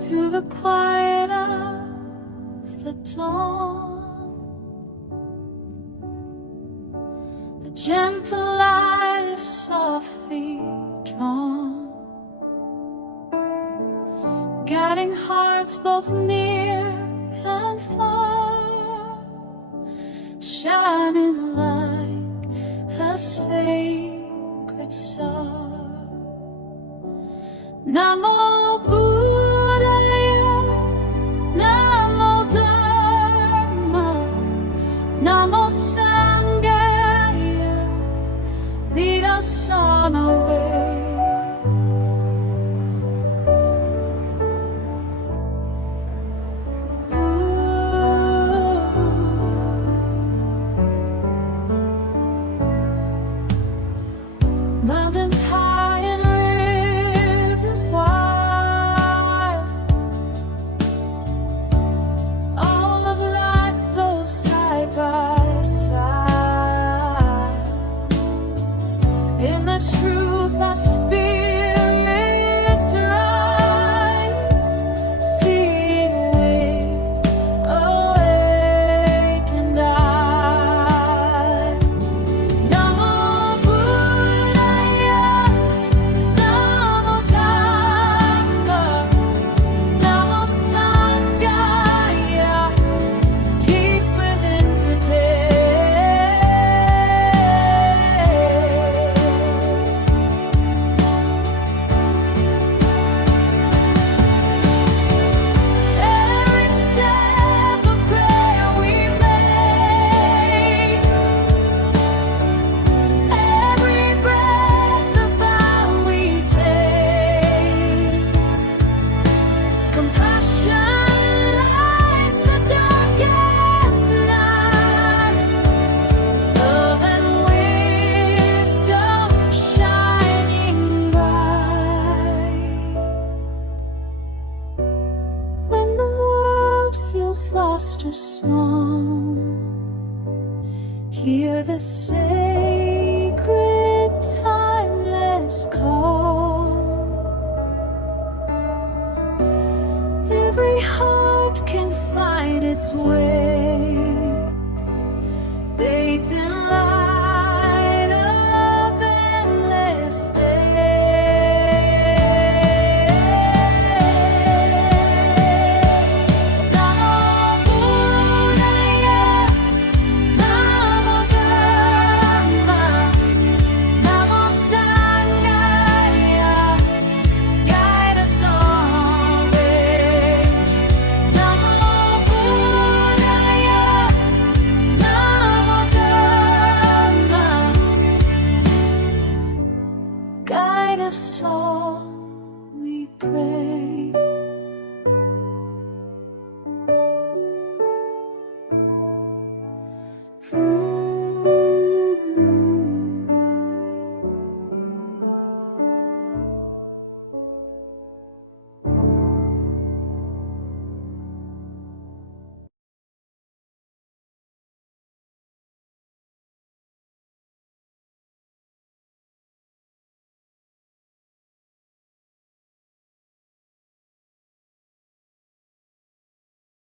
through the quiet of the dawn. A gentle light is softly drawn, guiding hearts both near and far, shining like a sacred star. Namo Buddhaya, Namo Dharma, Namo Sangaya, lead us on our way. Mountains high and rivers wide, all of life flows side by side. In the truth our spirits rise, seeing with awakened eyes. Namo Buddhaya, Namo Dharma, Namo Sangaya, peace within today. Every step of prayer we make, every breath of vow we take, compassion lights the darkest night, love and wisdom shining bright. When the world feels lost or small, hear the sacred timeless call. Every heart can find its way. They